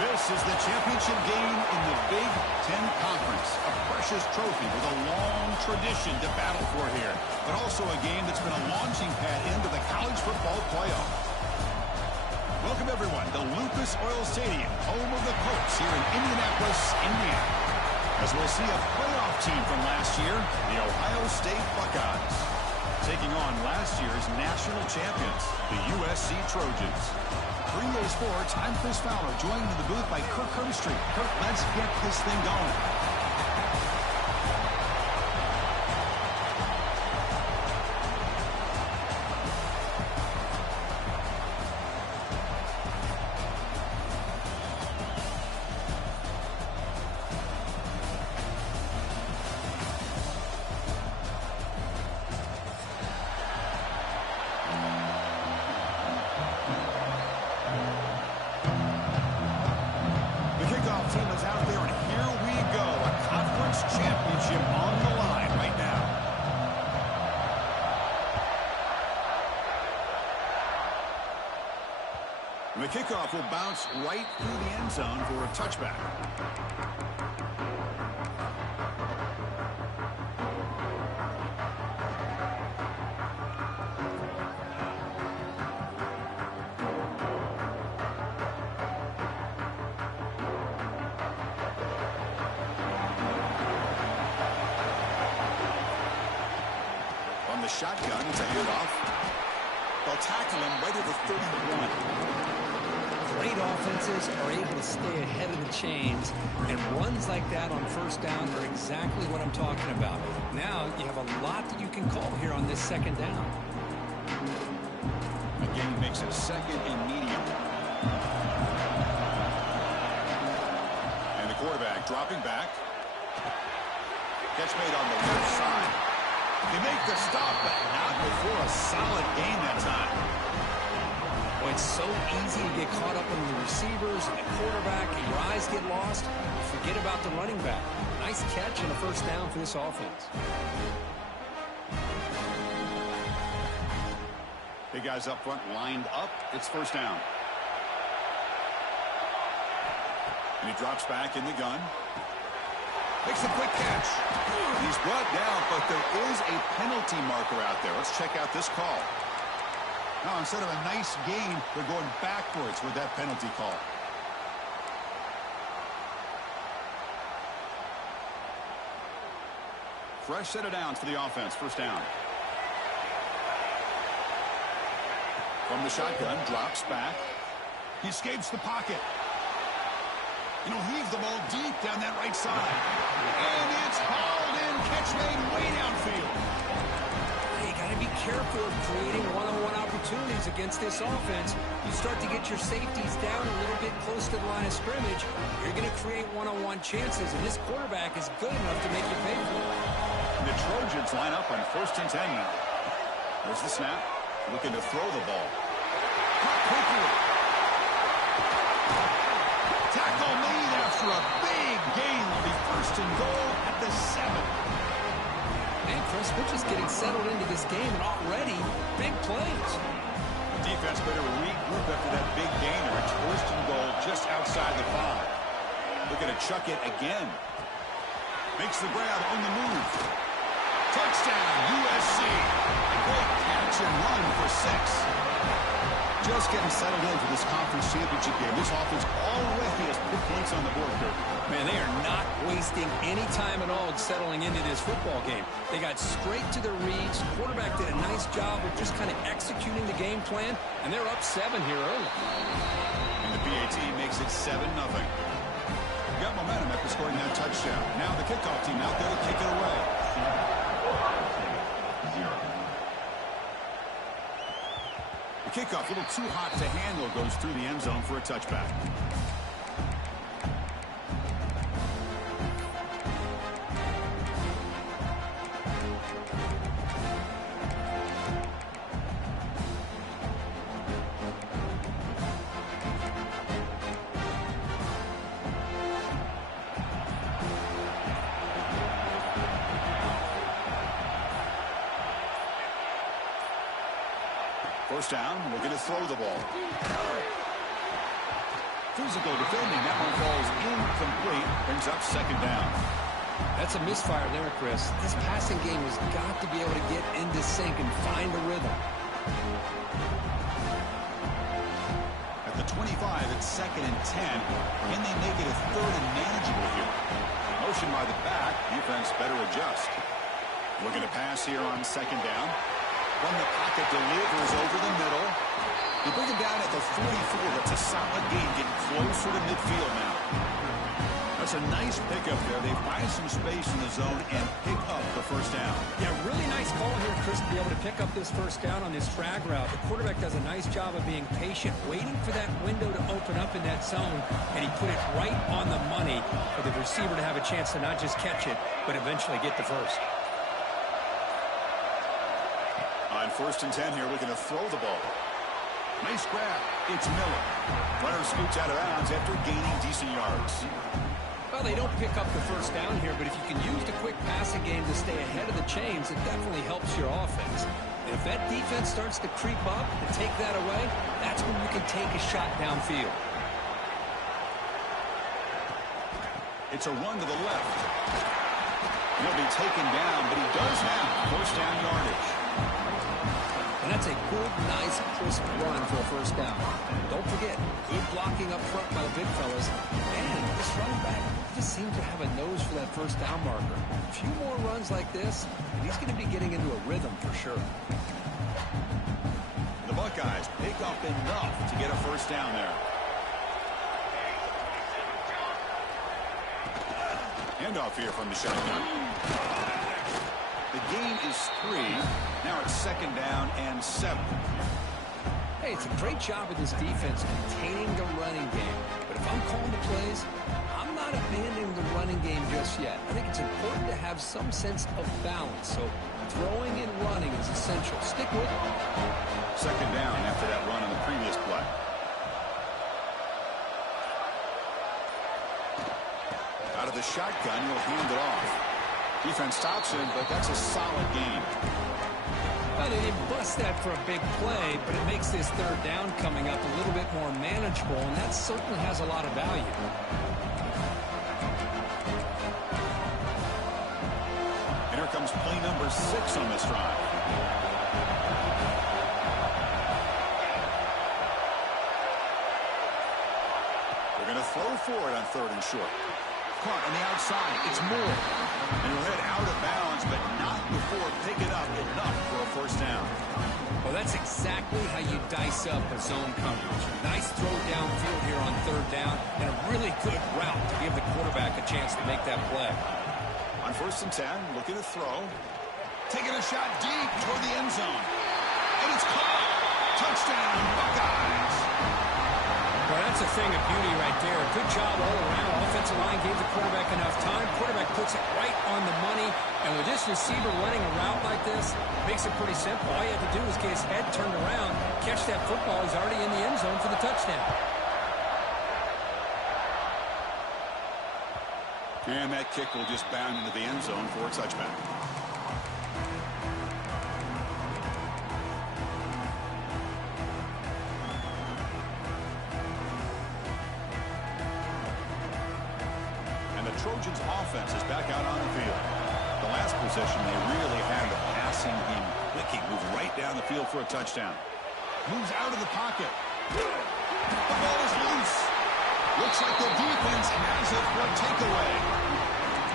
This is the championship game in the Big Ten Conference. A precious trophy with a long tradition to battle for here. But also a game that's been a launching pad into the college football playoff. Welcome, everyone, to Lucas Oil Stadium, home of the Colts here in Indianapolis, Indiana. As we'll see a playoff team from last year, the Ohio State Buckeyes, taking on last year's national champions, the USC Trojans. 3A Sports, I'm Chris Fowler, joined in the booth by Kirk Herbstreit. Kirk, let's get this thing going. Team is out there, and here we go. A conference championship on the line right now. And the kickoff will bounce right through the end zone for a touchback. The shotgun to hand off. They'll tackle him right at the 31. Great offenses are able to stay ahead of the chains, and runs like that on first down are exactly what I'm talking about. Now you have a lot that you can call here on this second down. Again, he makes it second and medium. And the quarterback dropping back. Catch made on the left side. They make the stop, but not before a solid gain that time. Well, it's so easy to get caught up in the receivers and the quarterback, and your eyes get lost. You forget about the running back. Nice catch and a first down for this offense. Big guys up front lined up. It's first down. And he drops back in the gun. Makes a quick catch. He's brought down, but there is a penalty marker out there. Let's check out this call. Now, instead of a nice gain, they're going backwards with that penalty call. Fresh set of downs for the offense. First down. From the shotgun, drops back. He escapes the pocket. And he'll heave the ball deep down that right side. And it's hauled in. Catch made way downfield. You got to be careful of creating one-on-one opportunities against this offense. You start to get your safeties down a little bit close to the line of scrimmage, you're going to create one-on-one chances, and this quarterback is good enough to make you pay for it. The Trojans line up on 1st and 10 now. There's the snap. Looking to throw the ball. Caught quickly. Tackle made after a big gain. Will be 1st and goal at the 7. And Chris, we're just getting settled into this game, and already big plays. The defense better regroup after that big gainer. It's 1st and goal just outside the 5. Looking to chuck it again. Makes the grab on the move. Touchdown, USC. A great catch and run for 6. Just getting settled in for this conference championship game. This offense already has put points on the board, Kirk. Man, they are not wasting any time at all settling into this football game. They got straight to their reads. Quarterback did a nice job of just kind of executing the game plan, and they're up 7 here early. And the PAT makes it 7-0. Got momentum after scoring that touchdown. Now the kickoff team out there to kick it away. The kickoff, a little too hot to handle, goes through the end zone for a touchback. First down, we're going to throw the ball. Physical defending. That one falls incomplete. Brings up second down. That's a misfire there, Chris. This passing game has got to be able to get into sync and find a rhythm. At the 25, it's 2nd and 10. Can they make it a 3rd and manageable here? Motion by the back. Defense better adjust. Looking to pass here on 2nd down. From the pocket, delivers over the middle. You bring him down at the 44. That's a solid gain, getting closer to midfield now. That's a nice pickup there. They find some space in the zone and pick up the first down. Yeah, really nice call here, Chris, to be able to pick up this first down on this drag route. The quarterback does a nice job of being patient, waiting for that window to open up in that zone, and he put it right on the money for the receiver to have a chance to not just catch it, but eventually get the first. On 1st and 10 here, looking to throw the ball. Nice grab. It's Miller. Runner scoots out of bounds after gaining decent yards. Well, they don't pick up the first down here, but if you can use the quick passing game to stay ahead of the chains, it definitely helps your offense. And if that defense starts to creep up and take that away, that's when you can take a shot downfield. It's a run to the left. He'll be taken down, but he does have first down yardage. And that's a good, nice, crisp run for a first down. Don't forget, good blocking up front by the big fellas. And this running back just seems to have a nose for that first down marker. A few more runs like this, and he's going to be getting into a rhythm for sure. The Buckeyes pick up enough to get a first down there. Handoff here from the shotgun. The gain is 3. Now it's 2nd down and 7. Hey, it's a great job of this defense containing the running game. But if I'm calling the plays, I'm not abandoning the running game just yet. I think it's important to have some sense of balance. So throwing and running is essential. Stick with it. 2nd down after that run on the previous play. Out of the shotgun, he'll hand it off. Defense stops him, but that's a solid gain. Well, they didn't bust that for a big play, but it makes this 3rd down coming up a little bit more manageable, and that certainly has a lot of value. And here comes play number 6 on this drive. They're going to throw for it on 3rd and short. Caught on the outside. It's Moore. And he'll head out of bounds, but not before picking up enough for a first down. Well, that's exactly how you dice up a zone coverage. Nice throw downfield here on 3rd down, and a really good route to give the quarterback a chance to make that play. On 1st and 10, looking to throw. Taking a shot deep toward the end zone. And it's caught. Touchdown, Buckeyes. Well, that's a thing of beauty right there. Good job all around. Offensive line gave the quarterback enough time. Quarterback puts it right on the money. And with this receiver running a route like this, makes it pretty simple. All you have to do is get his head turned around, catch that football. He's already in the end zone for the touchdown. And that kick will just bound into the end zone for a touchback. Trojans offense is back out on the field. The last possession, they really had the passing game clicking. Moves right down the field for a touchdown. Moves out of the pocket. The ball is loose. Looks like the defense has it for a takeaway.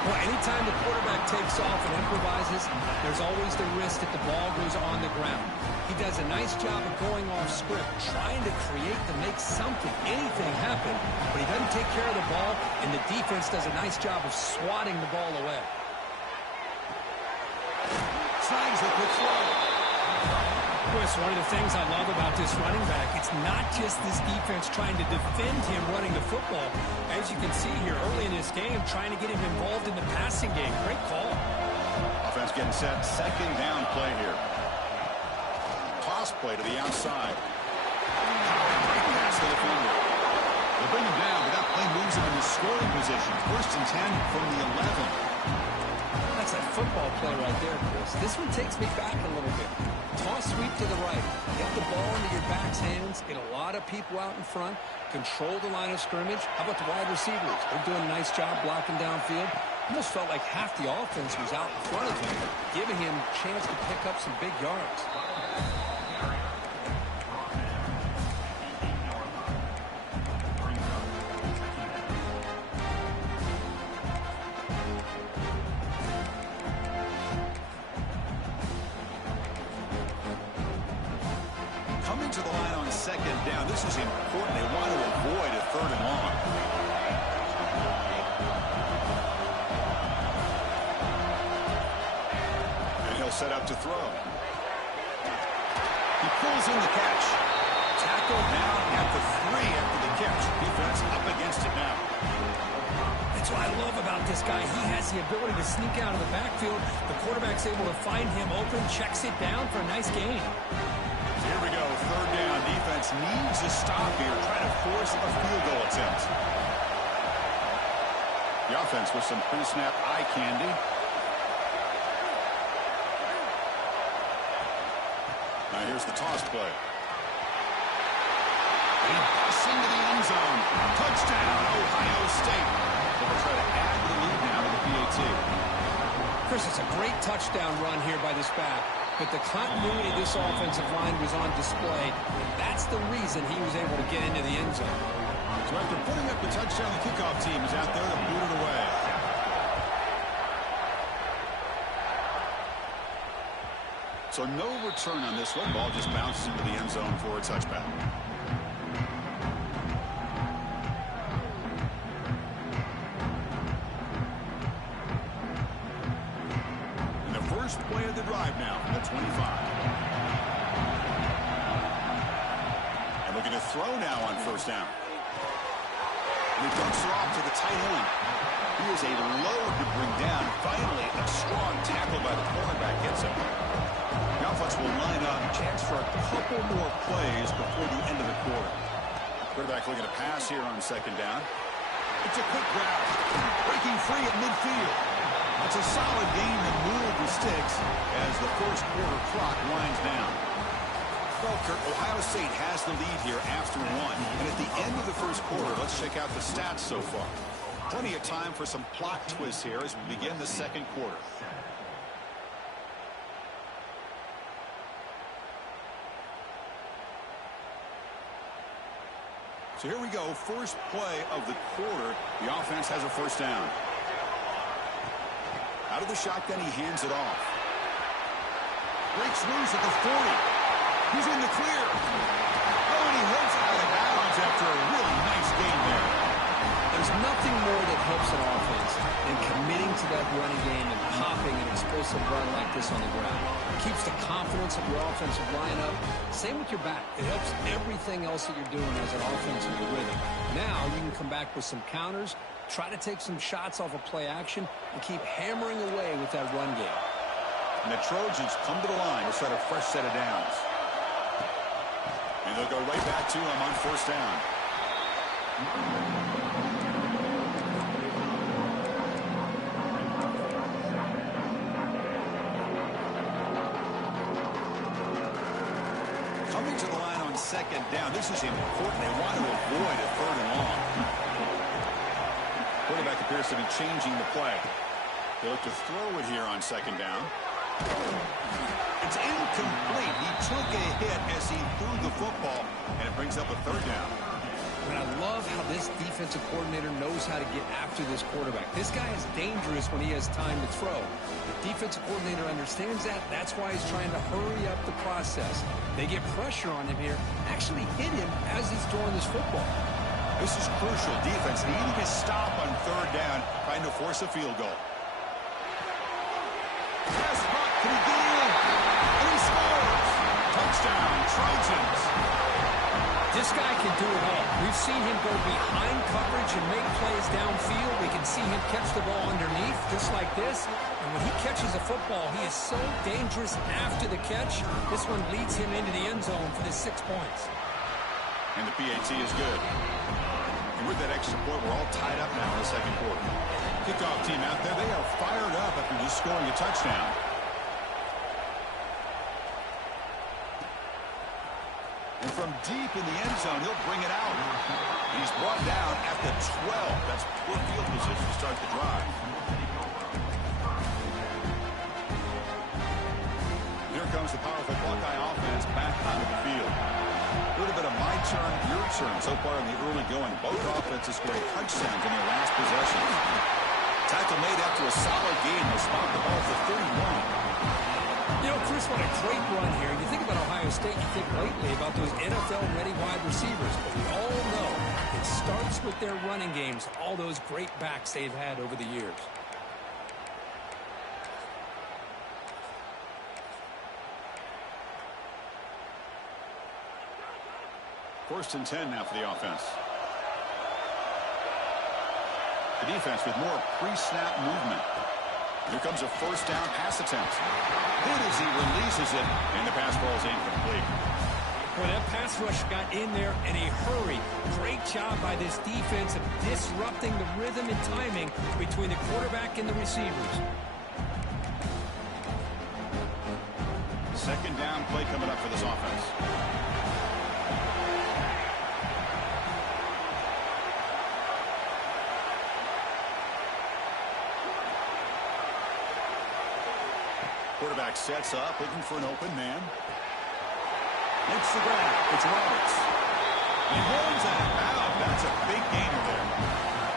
Well, anytime the quarterback takes off and improvises, there's always the risk that the ball goes on the ground. He does a nice job of going off script, trying to create to make something, anything happen, but he doesn't take care of the ball, and the defense does a nice job of swatting the ball away. Snags the quick throw. Chris, one of the things I love about this running back, it's not just this defense trying to defend him running the football. As you can see here early in this game, trying to get him involved in the passing game. Great call. Offense getting set. 2nd down play here. Toss play to the outside. Right past the defender. They'll bring him down, but that play moves him into scoring position. 1st and 10 from the 11. That's a football play right there, Chris. This one takes me back a little bit. Toss sweep to the right. Get the ball into your back's hands. Get a lot of people out in front. Control the line of scrimmage. How about the wide receivers? They're doing a nice job blocking downfield. Almost felt like half the offense was out in front of him, giving him a chance to pick up some big yards. Coming to the line on second down. This is important. They want to avoid a third and long. Set up to throw. He pulls in the catch. Tackle down at the 3 after the catch. Defense up against it now. That's what I love about this guy. He has the ability to sneak out of the backfield. The quarterback's able to find him open, checks it down for a nice gain. So here we go. Third down. Defense needs a stop here. Trying to force a field goal attempt. The offense with some pre-snap eye candy. Here's the toss play. He busts into the end zone. Touchdown, Ohio State. They'll try to add to the lead now to the PAT. Chris, it's a great touchdown run here by this back, but the continuity of this offensive line was on display, and that's the reason he was able to get into the end zone. So after putting up the touchdown, the kickoff team is out there to boot it away. So no return on this one. Ball just bounces into the end zone for a touchback. And the first play of the drive now from the 25. And looking to throw now on first down. And he dumps it off to the tight end. He is a load to bring down. Finally, a strong tackle by the cornerback gets him. The offense will line up. Chance for a couple more plays before the end of the quarter. Quarterback looking to pass here on second down. It's a quick grab. Breaking free at midfield. It's a solid game to move the sticks as the first quarter clock winds down. Well, Kurt, Ohio State has the lead here after one. And at the end of the first quarter, let's check out the stats so far. Plenty of time for some plot twists here as we begin the second quarter. So here we go. First play of the quarter. The offense has a first down. Out of the shotgun, he hands it off. Breaks loose at the 40. He's in the clear. Oh, and he heads out of bounds after a really nice game there. There's nothing more that helps an offense than committing to that running game and popping an explosive run like this on the ground. It keeps the confidence of your offensive line up. Same with your back. It helps everything else that you're doing as an offense in your rhythm. Now you can come back with some counters, try to take some shots off of play action, and keep hammering away with that run game. And the Trojans come to the line to start a fresh set of downs. And they'll go right back to him on first down. Coming to the line on second down. This is important. They want to avoid a third and long. Quarterback appears to be changing the play. They look to throw it here on second down. It's incomplete. He took a hit as he threw the football, and it brings up a third down. But I love how this defensive coordinator knows how to get after this quarterback. This guy is dangerous when he has time to throw. The defensive coordinator understands that. That's why he's trying to hurry up the process. They get pressure on him here, actually hit him as he's throwing this football. This is crucial. Defense needing a stop on third down, trying to force a field goal. Pass block, can he get in? And he scores! Touchdown, Trojans. This guy can do it all. We've seen him go behind coverage and make plays downfield. We can see him catch the ball underneath, just like this. And when he catches a football, he is so dangerous after the catch. This one leads him into the end zone for the 6 points. And the PAT is good. And with that extra point, we're all tied up now in the second quarter. Kickoff team out there, they are fired up after just scoring a touchdown. And from deep in the end zone, he'll bring it out. He's brought down at the 12. That's poor field position to start the drive. Here comes the powerful Buckeye offense back onto the field. A little bit of my turn, your turn so far in the early going. Both offenses scoring touchdowns in their last possessions. Tackle made after a solid gain. They'll spot the ball for 31. You know, Chris, what a great run here. You think about Ohio State, you think lately about those NFL-ready wide receivers. But we all know it starts with their running games, all those great backs they've had over the years. First and 10 now for the offense. The defense with more pre-snap movement. Here comes a first down pass attempt. Hit as he releases it, and the pass ball's incomplete. Well, that pass rush got in there in a hurry. Great job by this defense of disrupting the rhythm and timing between the quarterback and the receivers. Second down play coming up for this offense. Quarterback sets up, looking for an open man. Makes the grab. It's Roberts. He holds that out. That's a big gainer there.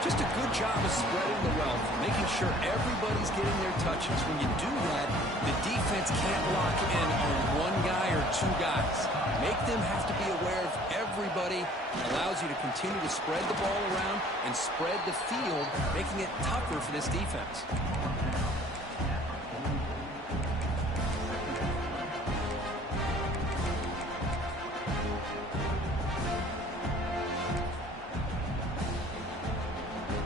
Just a good job of spreading the wealth, making sure everybody's getting their touches. When you do that, the defense can't lock in on one guy or two guys. Make them have to be aware of everybody. It allows you to continue to spread the ball around and spread the field, making it tougher for this defense.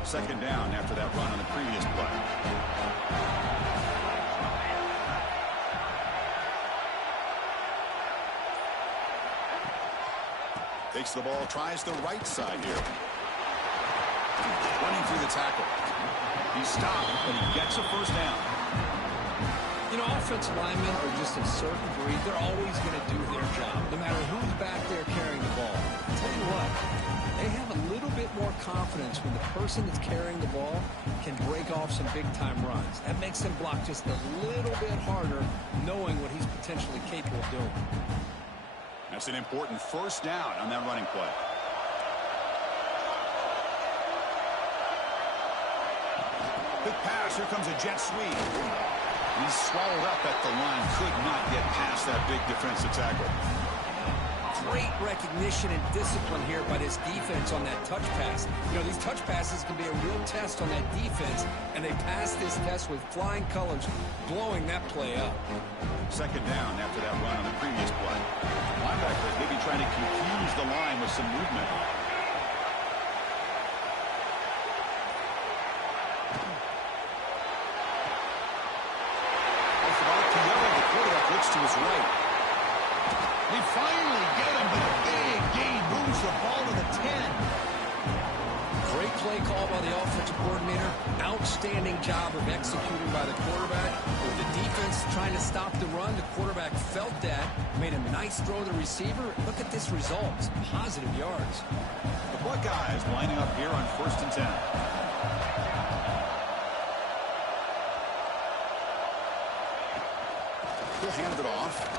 Second down after that run on the previous play. Takes the ball, tries the right side here. Running through the tackle. He's stopped, but he gets a first down. You know, offensive linemen are just a certain breed. They're always going to do their job, no matter who's back there carrying the ball. I'll tell you what, they have a little bit more confidence when the person that's carrying the ball can break off some big-time runs. That makes them block just a little bit harder, knowing what he's potentially capable of doing. That's an important first down on that running play. Quick pass. Here comes a jet sweep. He's swallowed up at the line. Could not get past that big defensive tackle. Great recognition and discipline here by this defense on that touch pass. You know, these touch passes can be a real test on that defense, and they passed this test with flying colors, blowing that play up. Second down after that run on the previous play. Linebackers maybe trying to confuse the line with some movement. The quarterback looks to his right. They finally get him, but a big gain moves the ball to the 10. Great play call by the offensive coordinator. Outstanding job of executing by the quarterback. With the defense trying to stop the run, the quarterback felt that, made a nice throw to the receiver. Look at this result. It's positive yards. The Buckeyes lining up here on first and 10. He'll hand it off.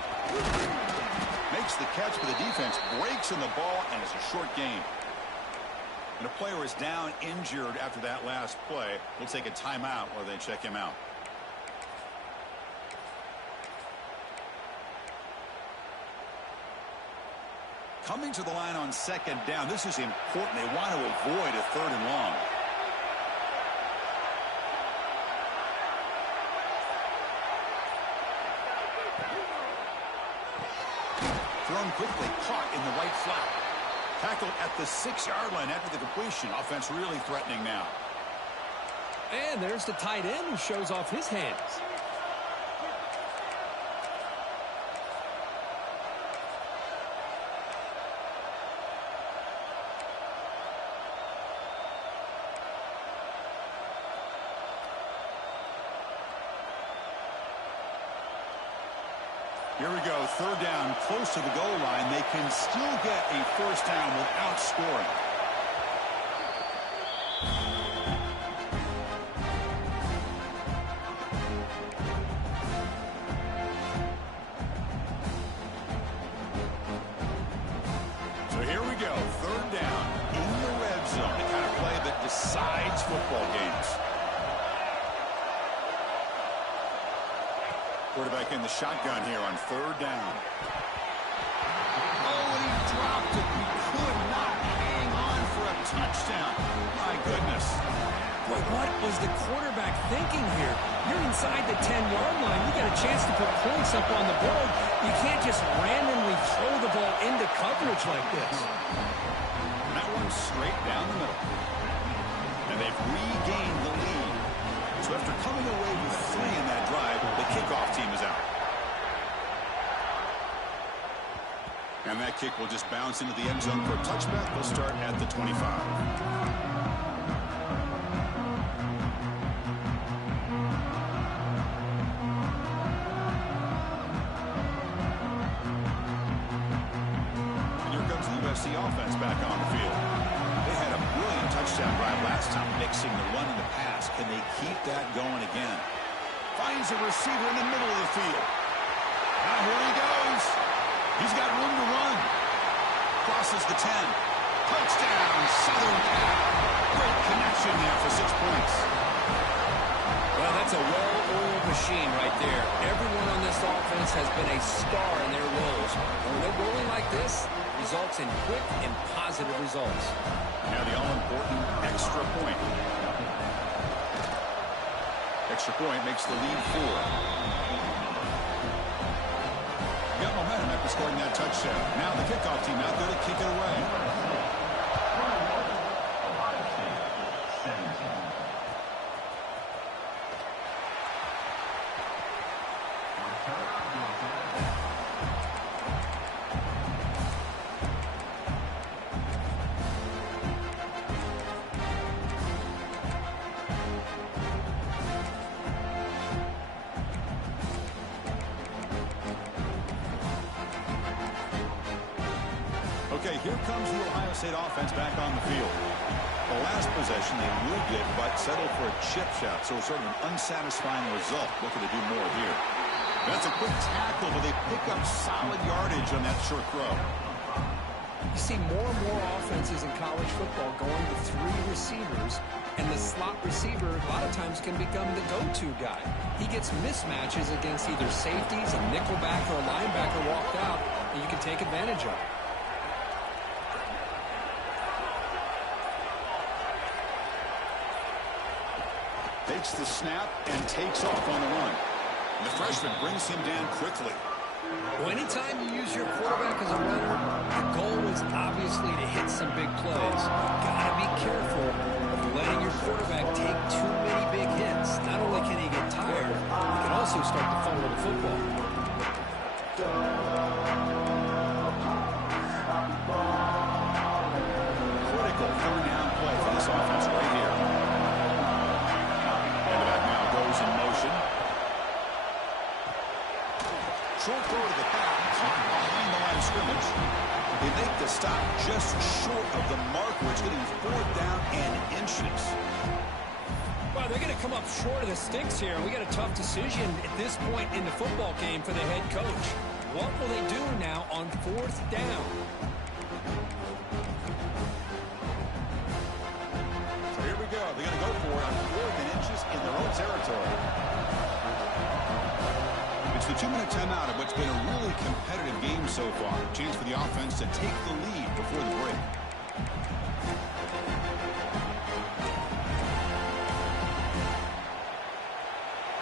Makes the catch, but the defense breaks in the ball, and it's a short gain. And a player is down injured after that last play. We'll take a timeout while they check him out. Coming to the line on second down. This is important. They want to avoid a third and long. Thrown quickly, caught in the right flat. Tackled at the 6-yard line after the completion. Offense really threatening now. And there's the tight end who shows off his hands. Here we go, third down, close to the goal line. They can still get a first down without scoring. So here we go, third down in the red zone. The kind of play that decides football games. Quarterback in the shotgun here on third down. Oh, and he dropped it. He could not hang on for a touchdown. My goodness. Boy, what was the quarterback thinking here? You're inside the 10-yard line. You got a chance to put points up on the board. You can't just randomly throw the ball into coverage like this. And that one's straight down the middle. And they've regained the lead. So after coming away with 3 in that drive, the kickoff team is out. And that kick will just bounce into the end zone for a touchback. They'll start at the 25. And here comes the USC offense back on the field. They had a brilliant touchdown drive last time, mixing the run and the pass. Can they keep that going again? Finds a receiver in the middle of the field. Now here he goes. He's got room to run. Crosses the 10. Touchdown, Southern Cal. Great connection there for 6 points. Well, that's a well-oiled machine right there. Everyone on this offense has been a star in their roles. When they're rolling like this, results in quick and positive results. Now the all-important extra point. Extra point makes the lead 4. Got momentum after scoring that touchdown. Now the kickoff team out there to kick it away. Okay, here comes the Ohio State offense back on the field. The last possession, they moved it, but settled for a chip shot, so sort of an unsatisfying result. Looking to do more here. That's a quick tackle, but they pick up solid yardage on that short throw. You see more and more offenses in college football going to 3 receivers, and the slot receiver a lot of times can become the go-to guy. He gets mismatches against either safeties, a nickelback, or a linebacker walked out, and you can take advantage of it. Takes the snap and takes off on the run. The freshman brings him down quickly. Well, anytime you use your quarterback as a runner, the goal is obviously to hit some big plays. Gotta be careful of letting your quarterback take too many big hits. Not only can he get tired, he can also start to fumble the football. Critical third down play for this offense right here. And the back now goes in motion. Short throw to the back, behind the line of scrimmage. They make the stop just short of the marker. It's getting 4th down and inches. Well, they're going to come up short of the sticks here. We got a tough decision at this point in the football game for the head coach. What will they do now on 4th down? So here we go. They're going to go for it on 4th and inches in their own territory. It's the 2-minute timeout of what's been a really competitive game so far. Chance for the offense to take the lead before the break.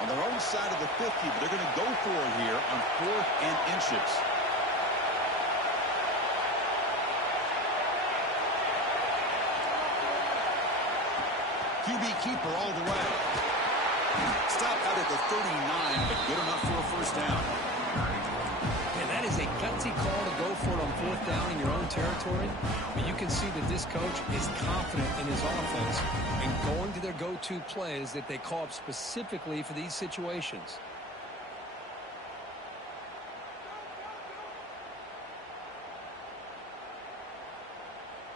On their own side of the 50, but they're going to go for it here on 4th and inches. QB keeper all the way. Stop out at the 39, but good enough for a first down. And that is a gutsy call to go for it on 4th down in your own territory. But you can see that this coach is confident in his offense and going to their go-to plays that they call up specifically for these situations.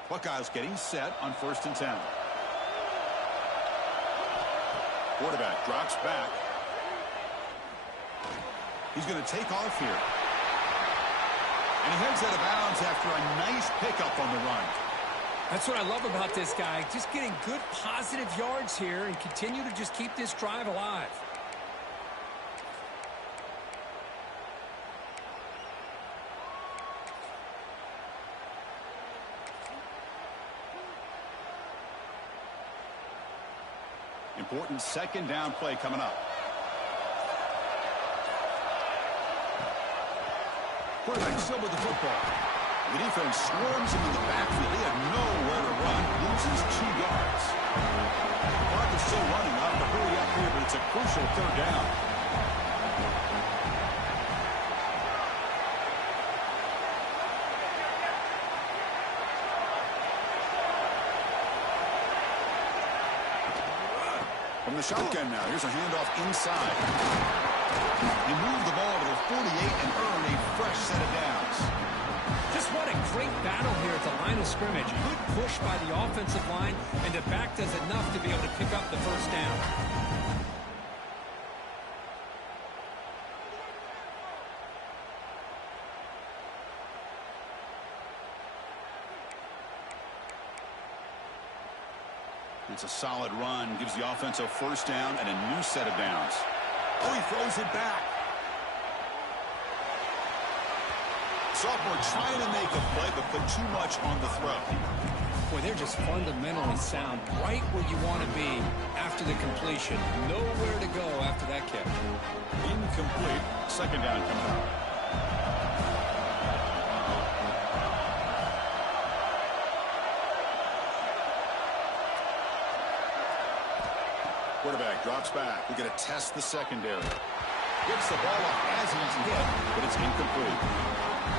Buckeyes getting set on 1st and 10. Quarterback drops back. He's going to take off here. And he heads out of bounds after a nice pickup on the run. That's what I love about this guy. Just getting good positive yards here and continue to just keep this drive alive. Important 2nd down play coming up. Quarterback still with the football. The defense swarms him in the backfield. He had nowhere to run. Loses 2 yards. The clock is still running. Up to hurry up here, but it's a crucial 3rd down. From the shotgun now. Here's a handoff inside. He moved the ball to the 48 and earned a fresh set of downs. Just what a great battle here at the line of scrimmage. Good push by the offensive line, and the back does enough to be able to pick up the 1st down. It's a solid run. Gives the offense a 1st down and a new set of downs. Oh, he throws it back. Sophomore trying to make a play, but put too much on the throw. Boy, they're just fundamentally sound. Right where you want to be after the completion. Nowhere to go after that catch. Incomplete. 2nd down coming up. Quarterback drops back. We're going to test the secondary. Gets the ball off as he's hit, but it's incomplete.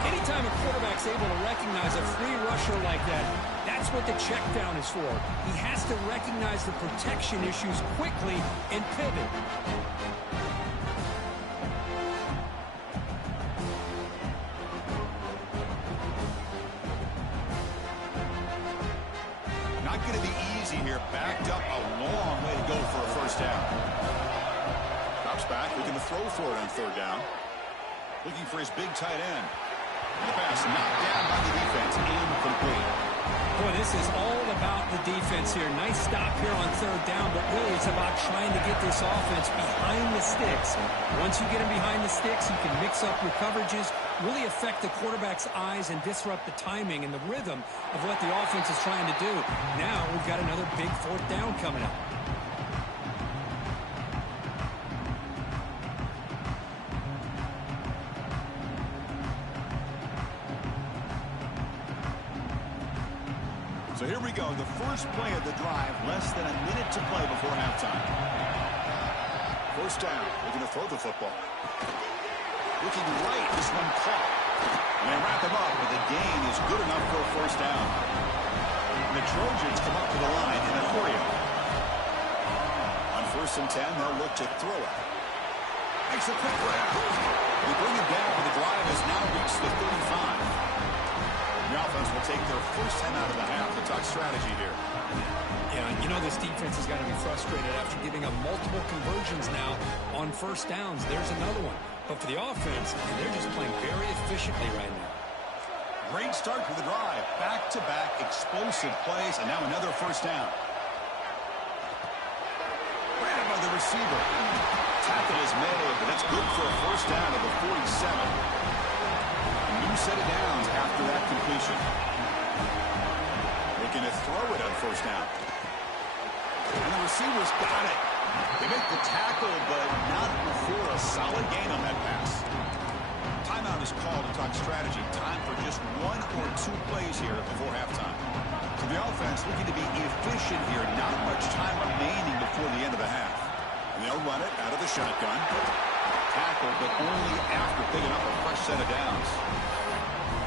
Anytime a quarterback's able to recognize a free rusher like that, that's what the check down is for. He has to recognize the protection issues quickly and pivot. Not going to be easy here. Backed up a long way to go for a 1st down. Drops back, looking to throw for it on 3rd down. Looking for his big tight end. And the pass knocked down by the defense. Incomplete. Boy, this is all about the defense here. Nice stop here on 3rd down, but really it's about trying to get this offense behind the sticks. Once you get them behind the sticks, you can mix up your coverages, really affect the quarterback's eyes and disrupt the timing and the rhythm of what the offense is trying to do. Now we've got another big 4th down coming up. So here we go, the first play of the drive, less than a minute to play before halftime. 1st down, looking to throw the football. Looking right, this one caught. And they wrap him up, but the gain is good enough for a 1st down. And the Trojans come up to the line in a 3. On 1st and 10, they'll look to throw it. Makes a quick grab. They bring it down, but the drive has now reached the 35. The offense will take their first 10 out of the half to talk strategy here. Yeah, you know this defense has got to be frustrated after giving up multiple conversions now on 1st downs. There's another one. But for the offense, they're just playing very efficiently right now. Great start to the drive. Back-to-back explosive plays, and now another 1st down. Ran by the receiver. Tackle is made, but that's good for a 1st down at the 47. Set of downs after that completion. Looking to throw it on 1st down. And the receivers got it. They make the tackle, but not before a solid gain on that pass. Timeout is called to talk strategy. Time for just 1 or 2 plays here before halftime. So the offense looking to be efficient here. Not much time remaining before the end of the half. And they'll run it out of the shotgun. Tackle, but only after picking up a fresh set of downs.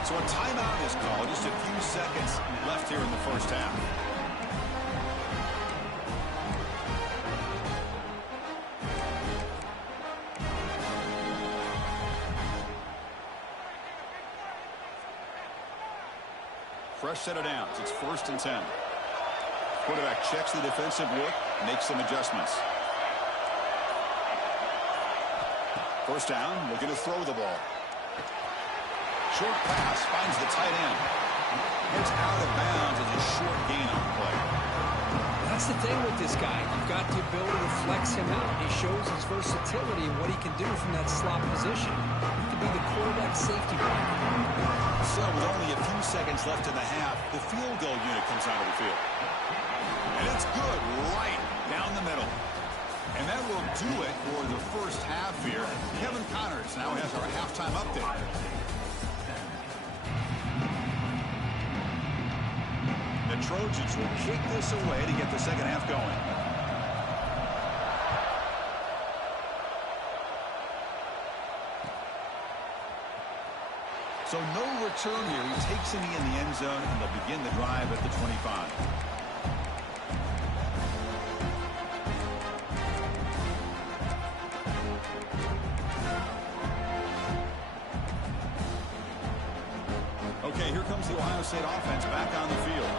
So a timeout is called. Just a few seconds left here in the 1st half. fresh set of downs. It's 1st and 10. Quarterback checks the defensive look, makes some adjustments. 1st down, looking to throw the ball. Short pass, finds the tight end. It's out of bounds as a short gain on the play. That's the thing with this guy. You've got the ability to flex him out. He shows his versatility and what he can do from that slot position. He can be the quarterback safety blanket. So with only a few seconds left in the half, the field goal unit comes out of the field. And it's good right down the middle. And that will do it for the first half here. Kevin Connors now has our halftime update. The Trojans will kick this away to get the second half going. So no return here. He takes him in the end zone, and they'll begin the drive at the 25. Okay, here comes the Ohio State offense back on the field.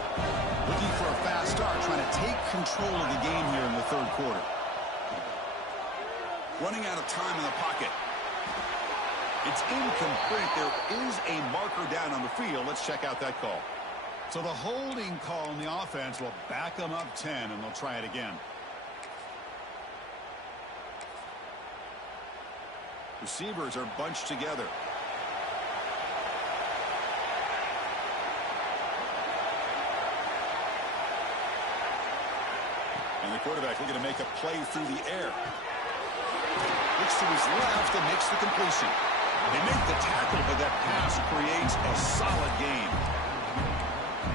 Looking for a fast start, trying to take control of the game here in the 3rd quarter. Running out of time in the pocket. It's incomplete. There is a marker down on the field. Let's check out that call. So the holding call on the offense will back them up 10, and they'll try it again. Receivers are bunched together. And the quarterback looking to make a play through the air. Looks to his left and makes the completion. They make the tackle, but that pass creates a solid gain.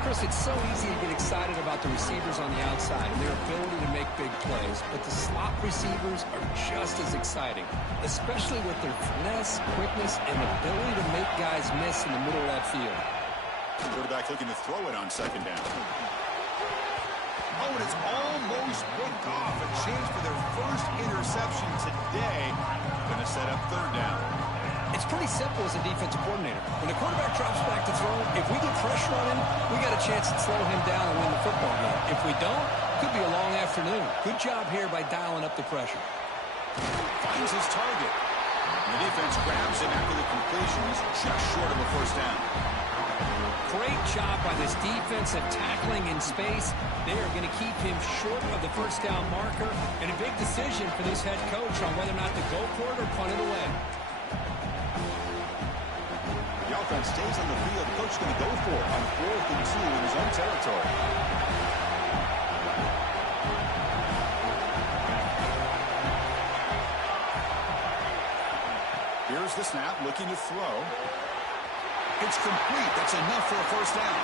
Chris, it's so easy to get excited about the receivers on the outside and their ability to make big plays, but the slot receivers are just as exciting, especially with their finesse, quickness, and ability to make guys miss in the middle of that field. The quarterback looking to throw it on 2nd down. Oh, and it's almost picked off. A chance for their first interception today. Going to set up 3rd down. It's pretty simple as a defensive coordinator. When the quarterback drops back to throw, if we get pressure on him, we got a chance to slow him down and win the football game. If we don't, it could be a long afternoon. Good job here by dialing up the pressure. Finds his target. The defense grabs him after the completion. He's just short of a 1st down. Great job by this defensive tackling in space. They are going to keep him short of the 1st down marker, and a big decision for this head coach on whether or not to go for it or punt it away. The offense stays on the field. The coach is going to go for it on 4th and 2 in his own territory. Here's the snap, looking to throw. It's complete. That's enough for a 1st down.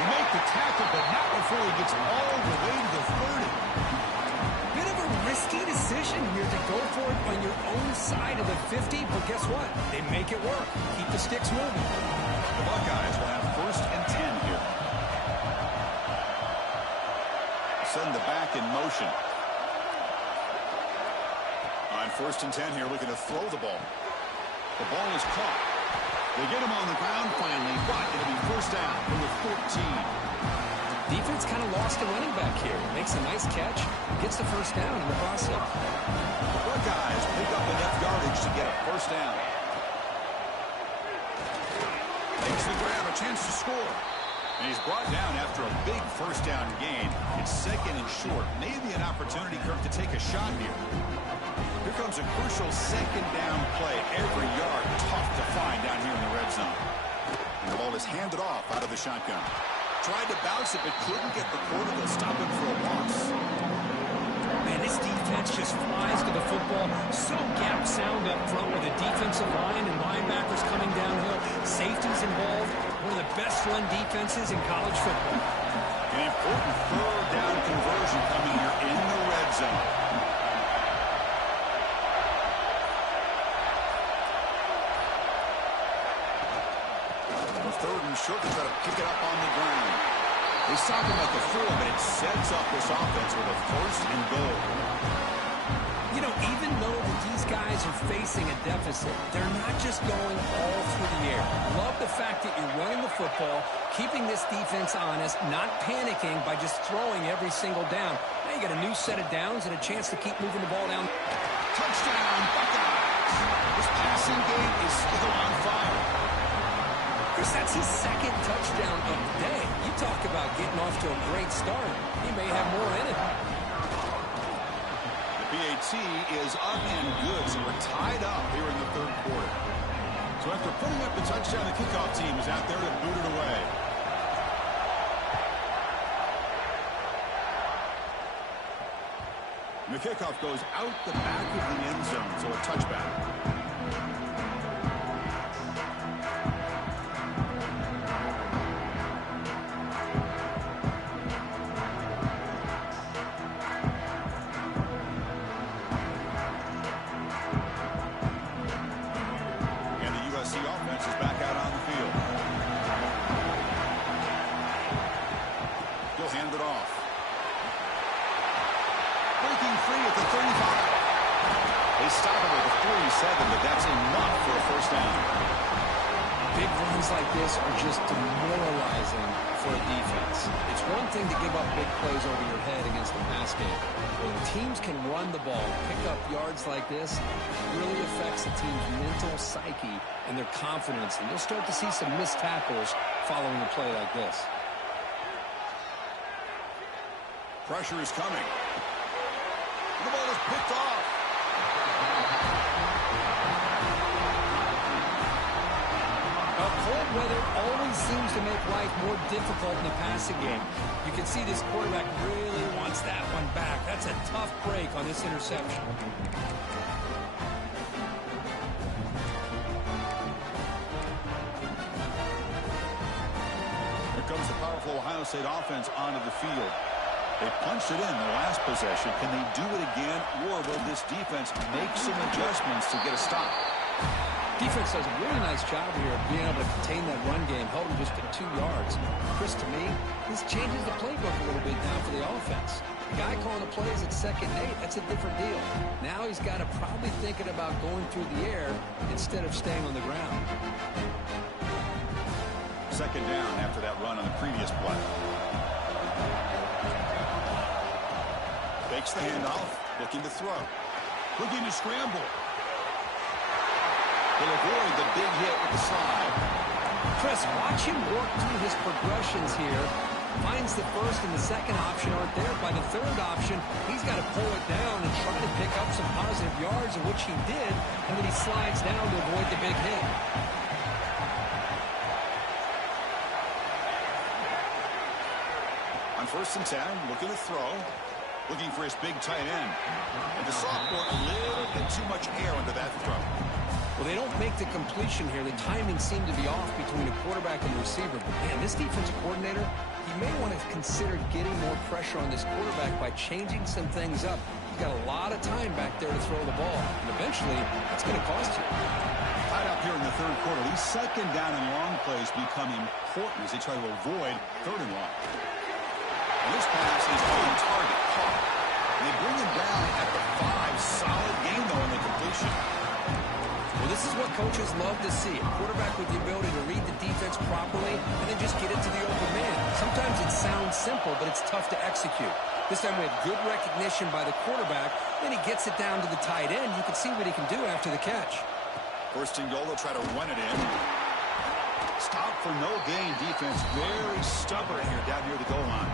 You make the tackle, but not before he gets all the way to the 30. Bit of a risky decision here to go for it on your own side of the 50, but guess what? They make it work. Keep the sticks moving. The Buckeyes will have 1st and 10 here. Send the back in motion. On 1st and 10 here, looking to throw the ball. The ball is caught. They get him on the ground finally, but it'll be 1st down from the 14. Defense kind of lost a running back here. Makes a nice catch. Gets the 1st down in the process. The Buckeyes pick up enough yardage to get a 1st down. Makes the grab, a chance to score. And he's brought down after a big 1st down gain. It's 2nd and short. Maybe an opportunity, Kirk, to take a shot here. Here comes a crucial 2nd down play. Every yard tough to find down here in the red zone. And the ball is handed off out of the shotgun. Tried to bounce it, but couldn't get the quarter. They'll stop it for a loss. Man, this defense just flies to the football. So gap sound up front with the defensive line and linebackers coming downhill. Safeties involved. One of the best run defenses in college football. An important 3rd down conversion coming here in the red zone. Short to try to pick it up on the ground. They sock him at the 4, but it sets up this offense with a 1st and goal. You know, even though these guys guys are facing a deficit, they're not just going all through the air. Love the fact that you're running the football, keeping this defense honest, not panicking by just throwing every single down. Now you got a new set of downs and a chance to keep moving the ball down. Touchdown, Buckeyes! This passing game is still on fire. Chris, that's his second touchdown of the day. You talk about getting off to a great start. He may have more in it. PAT is up and good, so we're tied up here in the third quarter. So after putting up the touchdown, the kickoff team is out there to boot it away. And the kickoff goes out the back of the end zone, so a touchback. USC offense is back out on the field. He'll hand it off. Breaking free at the 35. They stop it with a 47, but that's enough for a first down. Big runs like this are just demoralizing for a defense. It's one thing to give up big plays over your head against the pass game. When teams can run the ball, pick up yards like this, it really affects the team's mental psyche and their confidence. And you'll start to see some missed tackles following a play like this. Pressure is coming. The ball is picked off. Cold weather always seems to make life more difficult in the passing game. You can see this quarterback really wants that one back. That's a tough break on this interception. Here comes the powerful Ohio State offense onto the field. They punched it in the last possession. Can they do it again, or will this defense make some adjustments to get a stop? Defense does a really nice job here of being able to contain that run game, held him just to 2 yards. Chris, to me, this changes the playbook a little bit now for the offense. The guy calling the plays at 2nd and 8, that's a different deal. Now he's got to probably thinking about going through the air instead of staying on the ground. 2nd down after that run on the previous play. Fakes the handoff, looking to throw. Looking to scramble. Will avoid the big hit with the slide. Chris, watch him work through his progressions here. Finds the first and the second option aren't there. By the third option, he's got to pull it down and try to pick up some positive yards, of which he did, and then he slides down to avoid the big hit. On 1st and 10, looking to throw. Looking for his big tight end. And the sophomore, a little bit too much air into that throw. Well, they don't make the completion here. The timing seemed to be off between the quarterback and the receiver. But, man, this defensive coordinator, he may want to consider getting more pressure on this quarterback by changing some things up. He's got a lot of time back there to throw the ball. And eventually, that's going to cost you. Tied up here in the third quarter. These 2nd down and long plays become important as they try to avoid 3rd and long. And this pass is on target. Caught. And they bring him down at the 5. Solid game, though, in the completion. Well, this is what coaches love to see. A quarterback with the ability to read the defense properly and then just get it to the open man. Sometimes it sounds simple, but it's tough to execute. This time we have good recognition by the quarterback. Then he gets it down to the tight end. You can see what he can do after the catch. 1st and goal, they'll try to run it in. Stop for no gain defense. Very stubborn here down near the goal line.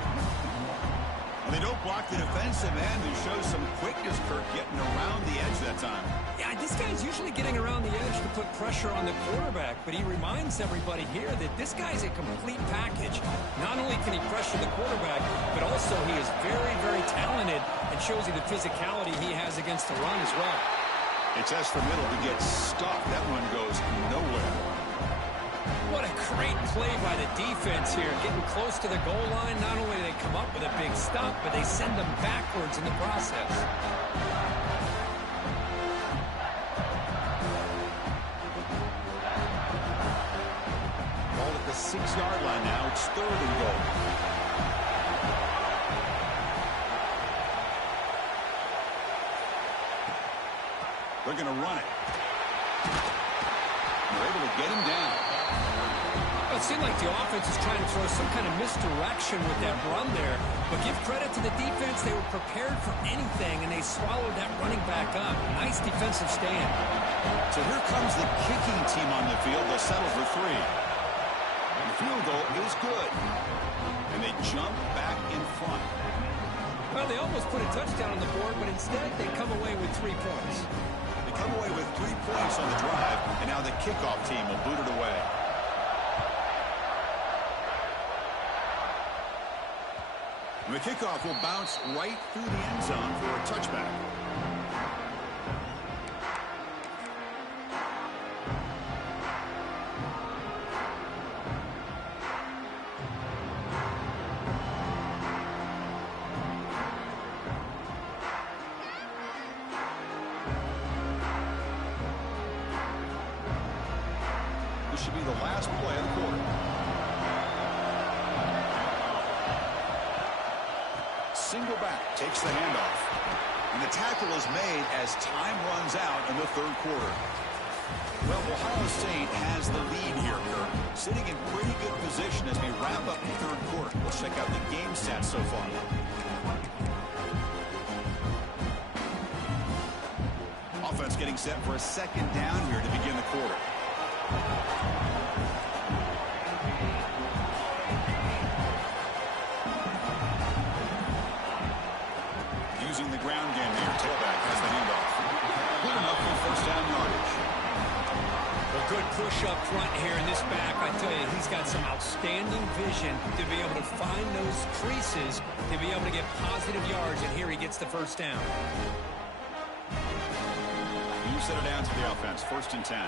And they don't block the defensive end, who shows some quickness, Kirk, getting around the edge that time. Yeah, this guy's usually getting around the edge to put pressure on the quarterback, but he reminds everybody here that this guy's a complete package. Not only can he pressure the quarterback, but also he is very, very talented and shows you the physicality he has against the run as well. It tests the middle to get stuffed. That run goes nowhere. What a great play by the defense here. Getting close to the goal line, not only do they come up with a big stop, but they send them backwards in the process. Ball at the 6-yard line now. It's 3rd and goal. They're going to run it. They're able to get him down. Well, it seemed like the offense is trying to throw some kind of misdirection with that run there. But give credit to the defense. They were prepared for anything, and they swallowed that running back up. Nice defensive stand. So here comes the kicking team on the field. They'll settle for 3. And the field goal is good. And they jump back in front. Well, they almost put a touchdown on the board, but instead they come away with 3 points. They come away with 3 points on the drive, and now the kickoff team will boot it away. And the kickoff will bounce right through the end zone for a touchback. This should be the last play of the quarter. Single back, takes the handoff. And the tackle is made as time runs out in the 3rd quarter. Well, Ohio State has the lead here, Kirk. Sitting in pretty good position as we wrap up the 3rd quarter. Let's check out the game stats so far. Offense getting set for a 2nd down here to begin the quarter. Using the ground game here. Tailback has the handoff. Good enough for 1st down yardage. A good push up front here in this back. I tell you, he's got some outstanding vision to be able to find those creases, to be able to get positive yards, and here he gets the 1st down. You set it down to the offense. 1st and 10.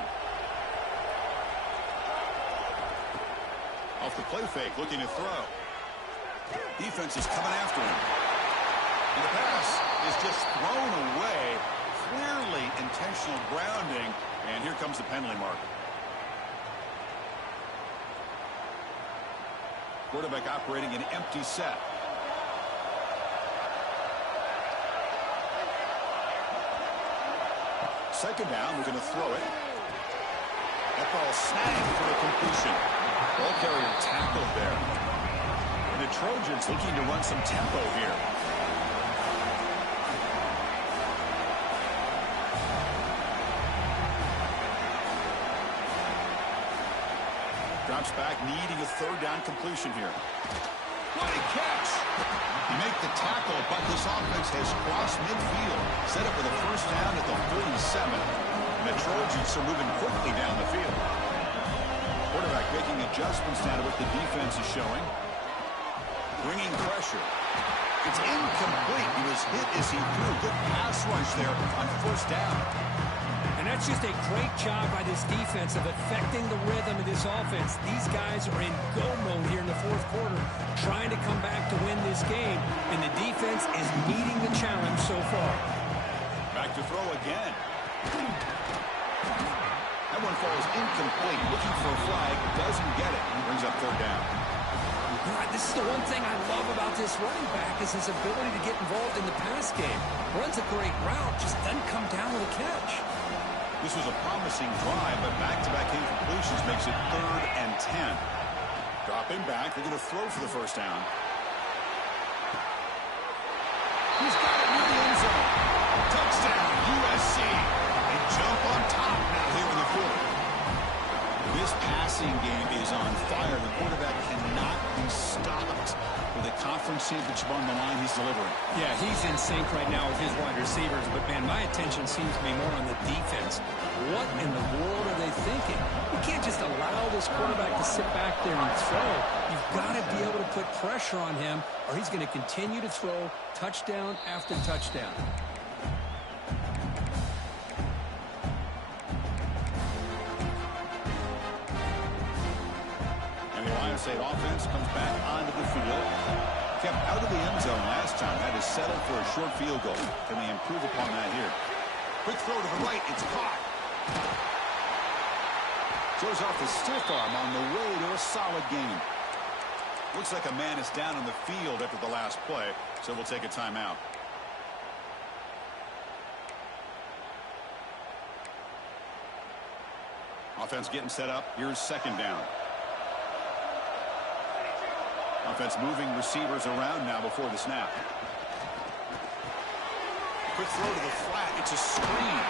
Off the play fake, looking to throw. Defense is coming after him. And the pass is just thrown away. Clearly intentional grounding. And here comes the penalty marker. Quarterback operating an empty set. Second down, we're going to throw it. That ball snagged for a completion. Ball carrier tackled there. And the Trojans looking to run some tempo here. Drops back, needing a 3rd down completion here. What a catch! You make the tackle, but this offense has crossed midfield. Set up with a 1st down at the 47. And the Trojans are moving quickly down the field. Quarterback making adjustments now to what the defense is showing. Bringing pressure. It's incomplete. He was hit as he threw. Good pass rush there on 1st down. And that's just a great job by this defense of affecting the rhythm of this offense. These guys are in go mode here in the 4th quarter, trying to come back to win this game. And the defense is meeting the challenge so far. Back to throw again. That one falls incomplete. Looking for a flag. Doesn't get it. He brings up 3rd down. All right, this is the one thing I love about this running back is his ability to get involved in the pass game. Runs a great route, just doesn't come down with a catch. This was a promising drive, but back-to-back incompletions makes it 3rd and 10. Dropping back, they're going to throw for the 1st down. He's got it near the end zone. Touchdown, USC. They jump on top now here in the 4th. This passing game is on fire. The quarterback cannot be stopped. With a conference championship on the line, he's delivering. Yeah, he's in sync right now with his wide receivers. But, man, my attention seems to be more on the defense. What in the world are they thinking? You can't just allow this quarterback to sit back there and throw. You've got to be able to put pressure on him, or he's going to continue to throw touchdown after touchdown. Ohio State offense comes back onto the field. Kept out of the end zone last time. Had to settle for a short field goal. Can they improve upon that here? Quick throw to the right. It's caught. Shows off the stiff arm on the way to a solid game. Looks like a man is down on the field after the last play, so we'll take a timeout. Offense getting set up. Here's second down. Offense moving receivers around now before the snap. Quick throw to the flat. It's a screen.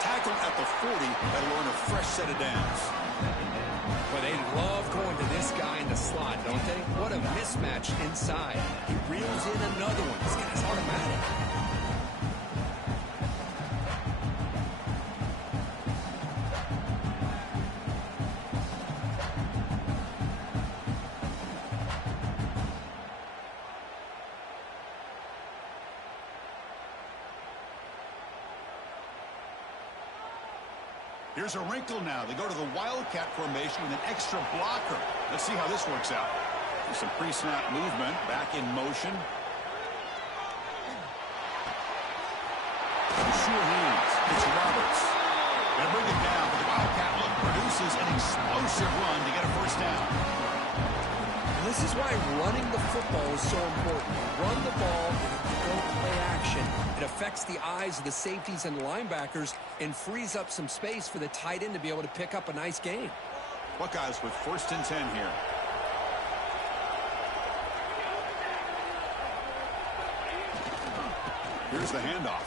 Tackle at the 40. That'll earn a fresh set of downs. Well, they love going to this guy in the slot, don't they? What a mismatch inside. He reels in another one. This guy's automatic. Here's a wrinkle now. They go to the Wildcat formation with an extra blocker. Let's see how this works out. There's some pre-snap movement. Back in motion. Sure hands. It's Roberts. Gonna bring it down, but the Wildcat look produces an explosive run to get a first down. This is why running the football is so important. Run the ball, go play action. It affects the eyes of the safeties and linebackers and frees up some space for the tight end to be able to pick up a nice gain. Buckeyes with 1st and 10 here. Here's the handoff.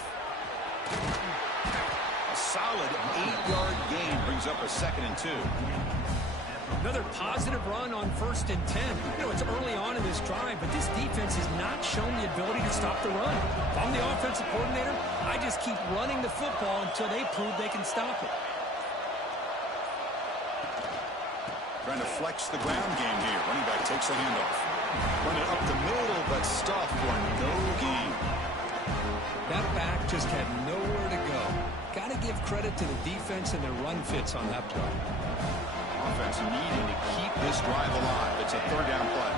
A solid 8-yard gain brings up a 2nd and 2. Another positive run on 1st and 10. You know, it's early on in this drive, but this defense has not shown the ability to stop the run. If I'm the offensive coordinator, I just keep running the football until they prove they can stop it. Trying to flex the ground game here. Running back takes the handoff. Run it up the middle, but stuffed for no gain. That back just had nowhere to go. Got to give credit to the defense and their run fits on that play. Offense needing to keep this drive alive. It's a 3rd down play.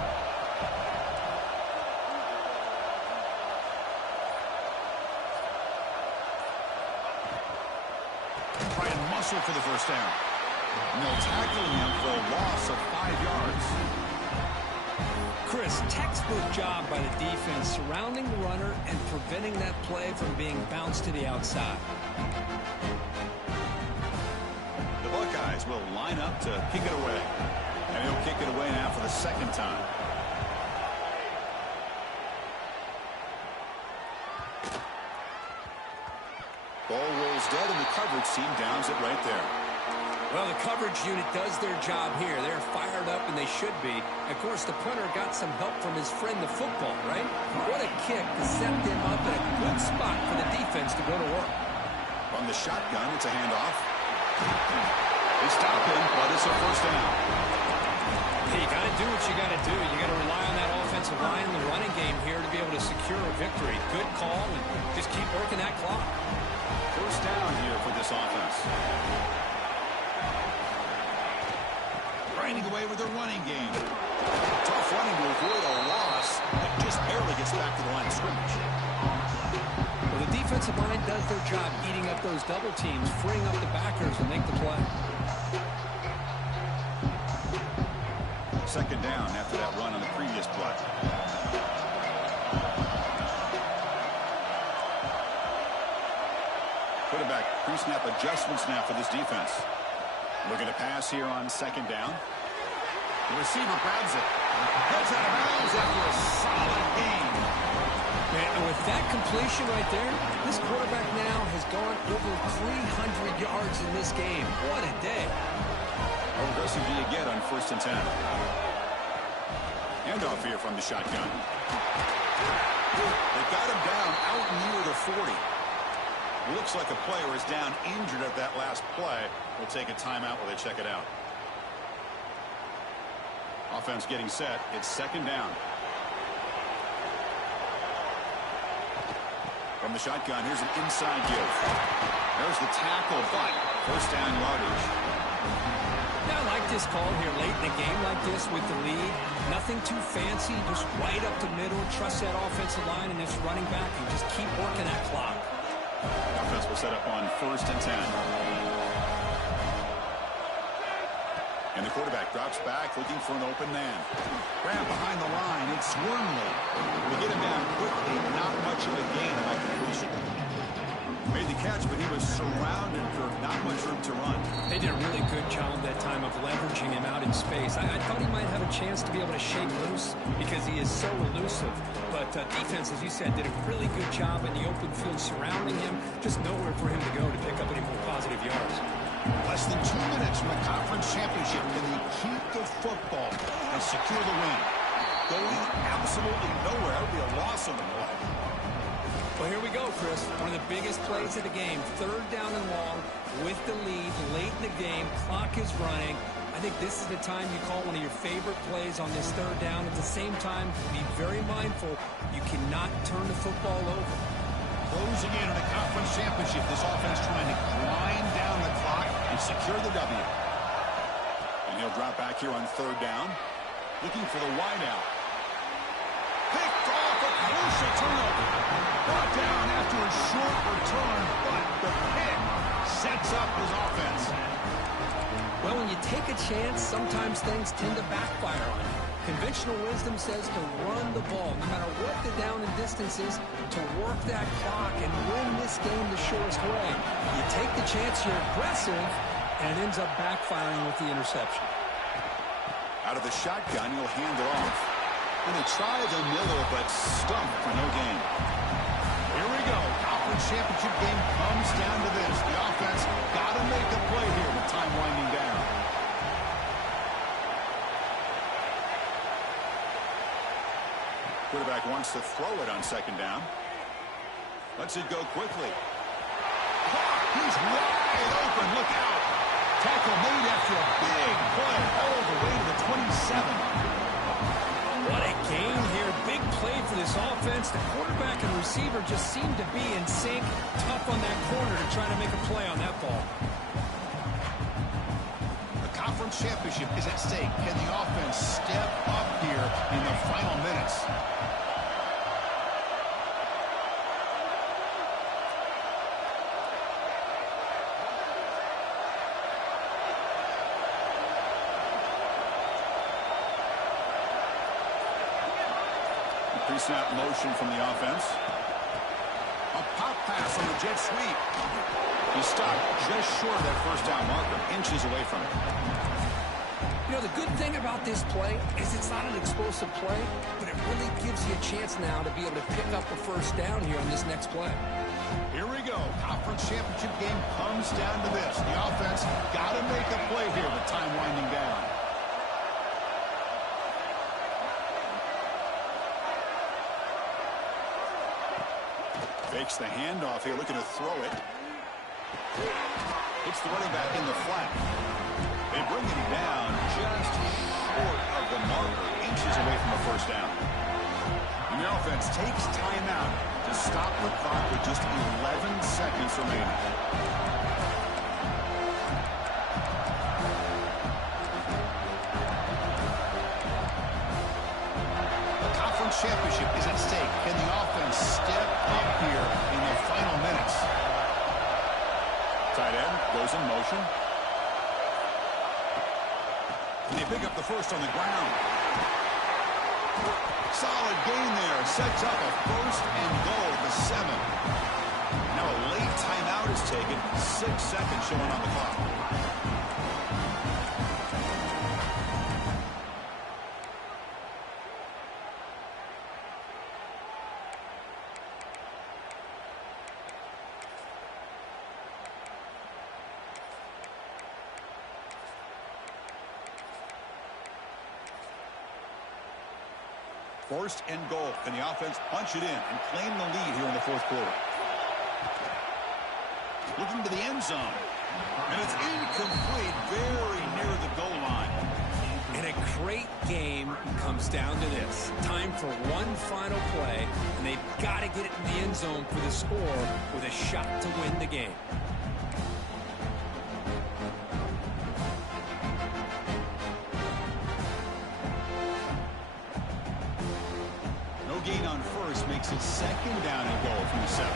Try and muscle for the first down. And they'll tackle him for a loss of 5 yards. Chris, textbook job by the defense surrounding the runner and preventing that play from being bounced to the outside. Buckeyes will line up to kick it away. And he'll kick it away now for the 2nd time. Ball rolls dead, and the coverage team downs it right there. Well, the coverage unit does their job here. They're fired up, and they should be. Of course, the punter got some help from his friend, the football, right? What a kick to set them up in a good spot for the defense to go to work. From the shotgun, it's a handoff. They stop him, but it's a first down. Hey, you got to do what you got to do. You got to rely on that offensive line in the running game here to be able to secure a victory. Good call, and just keep working that clock. First down here for this offense. Grinding away with their running game. Tough running to avoid a loss, but just barely gets back to the line of scrimmage. Well, the defensive line does their job eating up those double teams, freeing up the backers to make the play. 2nd down after that run on the previous play. Quarterback pre-snap adjustments now for this defense. Looking to pass here on 2nd down. The receiver grabs it. Heads out of bounds after a solid gain. And with that completion right there, this quarterback now has gone over 300 yards in this game. What a day. How aggressive do you get on 1st and 10? Handoff here from the shotgun. They got him down out near the 40. Looks like a player is down injured at that last play. We'll take a timeout while they check it out. Offense getting set. It's 2nd down. From the shotgun, here's an inside give. There's the tackle, but first down yardage. Yeah, I like this call here late in a game like this with the lead. Nothing too fancy, just right up the middle. Trust that offensive line and this running back and just keep working that clock. Offense will set up on 1st and 10. And the quarterback drops back looking for an open man. Grab behind the line. It's Wormley. We get him down quickly. Not much of a gain on that completion. Made the catch, but he was surrounded for not much room to run. They did a really good job that time of leveraging him out in space. I thought he might have a chance to be able to shake loose because he is so elusive. But defense, as you said, did a really good job in the open field surrounding him. Just nowhere for him to go to pick up any more positive yards. Less than 2 minutes from the conference championship. Can they keep the football and secure the win? Going absolutely nowhere. That would be a loss of the ball. Well, here we go, Chris. One of the biggest plays of the game. 3rd down and long with the lead late in the game. Clock is running. I think this is the time you call one of your favorite plays on this 3rd down. At the same time, be very mindful. You cannot turn the football over. Closing in on a conference championship. This offense trying to grind down the clock and secure the W. And he'll drop back here on 3rd down. Looking for the wideout. Picked off, a crucial turnover. Brought down after a short return, but the pick sets up his offense. Well, when you take a chance, sometimes things tend to backfire on you. Conventional wisdom says to run the ball, no matter what the down and distance is, to work that clock and win this game the shortest way. You take the chance, you're aggressive, and it ends up backfiring with the interception. Out of the shotgun, he'll hand it off. And they try the middle, but stumped for no gain. Here we go. Conference championship game comes down to this. The offense got to make a play here with time winding down. Quarterback wants to throw it on 2nd down. Lets it go quickly. He's wide open. Look out. Tackle made after a big play all the way to the 27. What a gain here. Big play for this offense. The quarterback and receiver just seem to be in sync. Tough on that corner to try to make a play on that ball. The conference championship is at stake. Can the offense step up here in the final minutes? Pre-snap motion from the offense. A pop pass on the jet sweep. He stopped just short of that 1st down marker, inches away from it. You know, the good thing about this play is it's not an explosive play, but it really gives you a chance now to be able to pick up a 1st down here on this next play. Here we go. Conference championship game comes down to this. The offense got to make a play here with time winding down. Fakes the handoff here, looking to throw it. Hits the running back in the flat. They bring him down just short of the marker, inches away from the 1st down. And the offense takes timeout to stop the clock with just 11 seconds remaining. Championship is at stake. Can the offense step up here in the final minutes? Tight end goes in motion. And they pick up the 1st on the ground. Solid gain there. Sets up a 1st and goal at the 7. Now a late timeout is taken. 6 seconds showing on the clock. First and goal. Can the offense punch it in and claim the lead here in the 4th quarter? Looking to the end zone. And it's incomplete, very near the goal line. And a great game comes down to this. Time for one final play, and they've got to get it in the end zone for the score with a shot to win the game. Gain on 1st makes it 2nd down and goal from the 7.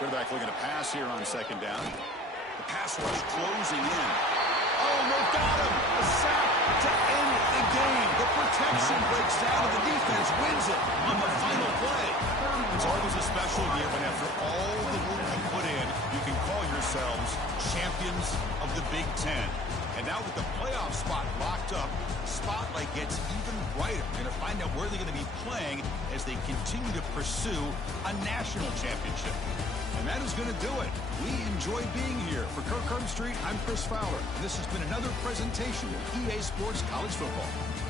Quarterback looking to pass here on second down. The pass rush closing in. Oh, they've got him. A sack to end the game. The protection breaks down and the defense wins it on the final play. It's always a special year, but after all the work you put in, you can call yourselves champions of the Big Ten. And now with the playoff spot locked up, spotlight gets even brighter. We're going to find out where they're going to be playing as they continue to pursue a national championship. And that is going to do it. We enjoy being here. For Kirk Herbstreit, I'm Chris Fowler. This has been another presentation of EA Sports College Football.